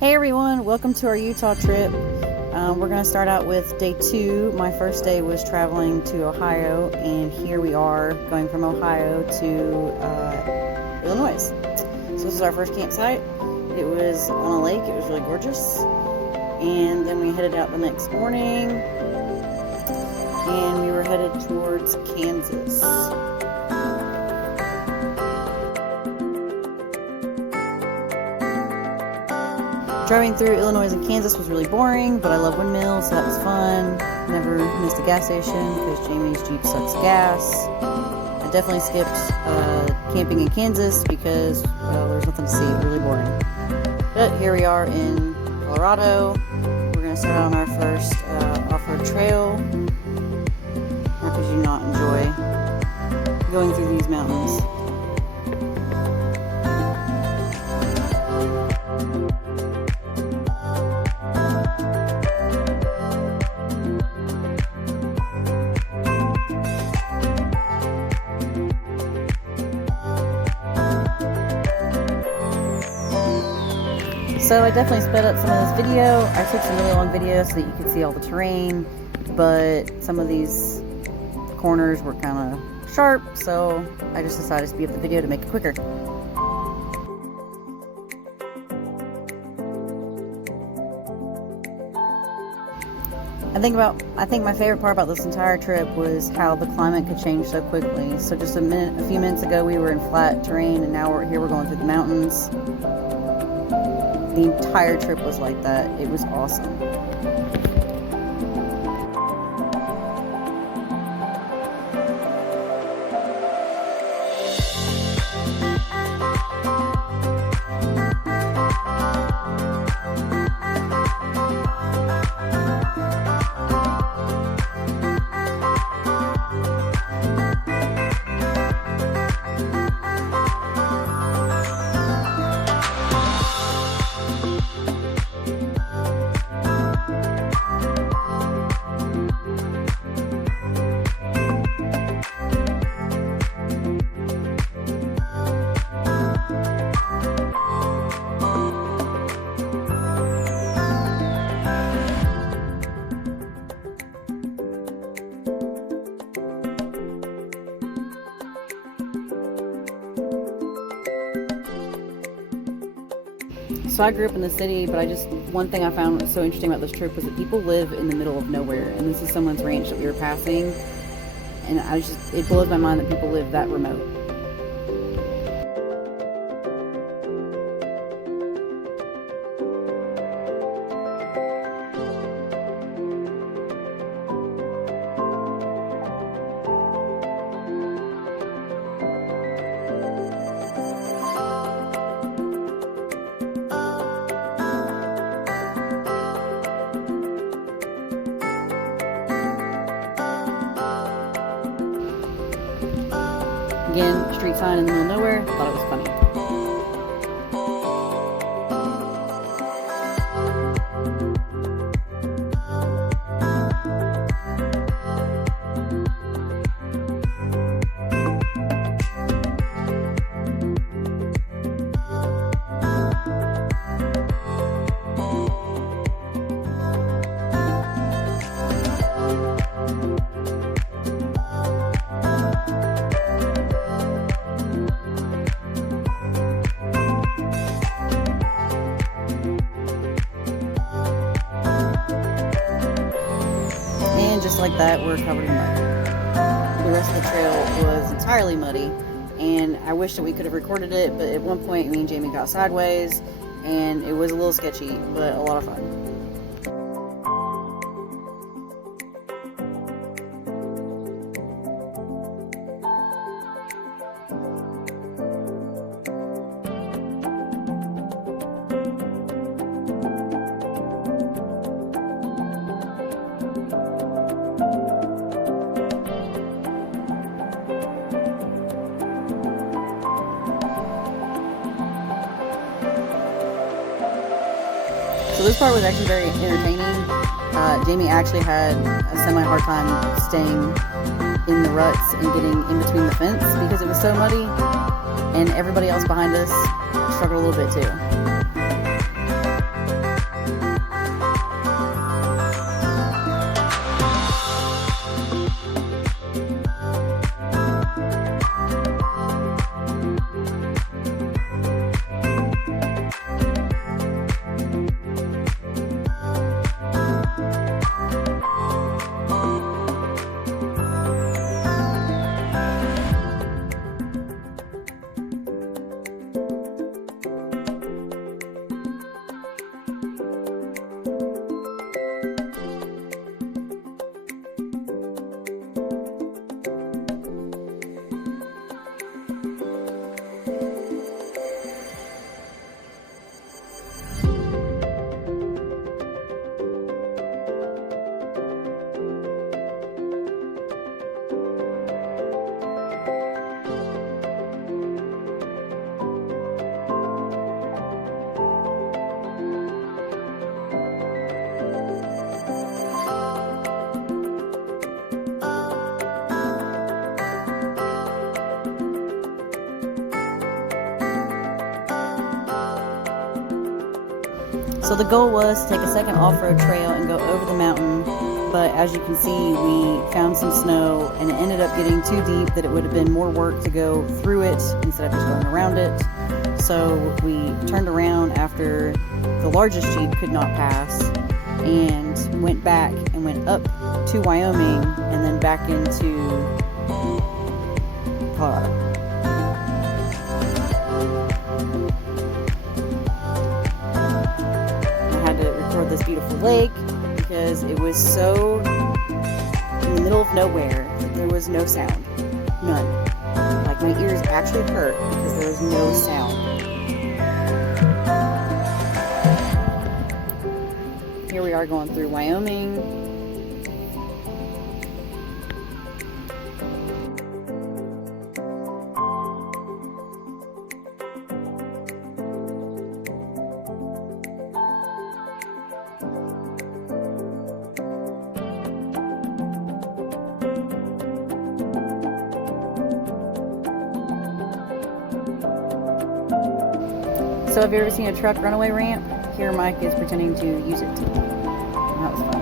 Hey everyone, welcome to our Utah trip. We're going to start out with day 2. My first day was traveling to Ohio, and here we are going from Ohio to Illinois. So this is our first campsite. It was on a lake. It was really gorgeous. And then we headed out the next morning, and we were headed towards Kansas. Driving through Illinois and Kansas was really boring, but I love windmills, so that was fun. Never missed a gas station because Jamie's Jeep sucks gas. I definitely skipped camping in Kansas because, well, there was nothing to see. Really boring. But here we are in Colorado. We're going to start on our first off-road trail. How could you not enjoy going through these mountains? So I definitely sped up some of this video. I took some really long videos so that you could see all the terrain, but some of these corners were kind of sharp, so I just decided to speed up the video to make it quicker. I think my favorite part about this entire trip was how the climate could change so quickly. So just a few minutes ago we were in flat terrain, and now we're going through the mountains. The entire trip was like that. It was awesome. So I grew up in the city, but one thing I found was so interesting about this trip was that people live in the middle of nowhere, and this is someone's ranch that we were passing, and it blows my mind that people live that remote. Again, street sign in the middle of nowhere. Thought it was funny. Just like that, we're covered in mud. The rest of the trail was entirely muddy, and I wish that we could have recorded it, but at one point me and Jamie got sideways, and it was a little sketchy, but a lot of fun. So this part was actually very entertaining. Jamie actually had a semi-hard time staying in the ruts and getting in between the fence because it was so muddy, and everybody else behind us struggled a little bit too. So the goal was to take a second off-road trail and go over the mountain, but as you can see, we found some snow and it ended up getting too deep that it would have been more work to go through it instead of just going around it. So we turned around after the largest Jeep could not pass and went back and went up to Wyoming and then back into Colorado. I had to record this beautiful lake because it was so in the middle of nowhere that there was no sound. None. Like, my ears actually hurt because there was no sound. Here we are going through Wyoming. So have you ever seen a truck runaway ramp? Here Mike is pretending to use it. That was fun.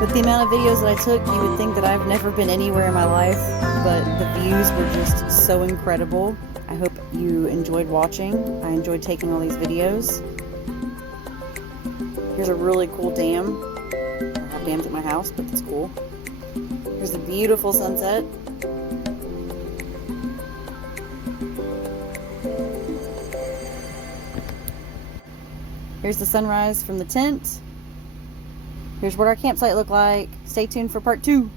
With the amount of videos that I took, you would think that I've never been anywhere in my life, but the views were just so incredible. I hope you enjoyed watching. I enjoyed taking all these videos. Here's a really cool dam. I have dams at my house, but it's cool. Here's a beautiful sunset. Here's the sunrise from the tent. Here's what our campsite looked like. Stay tuned for part 2.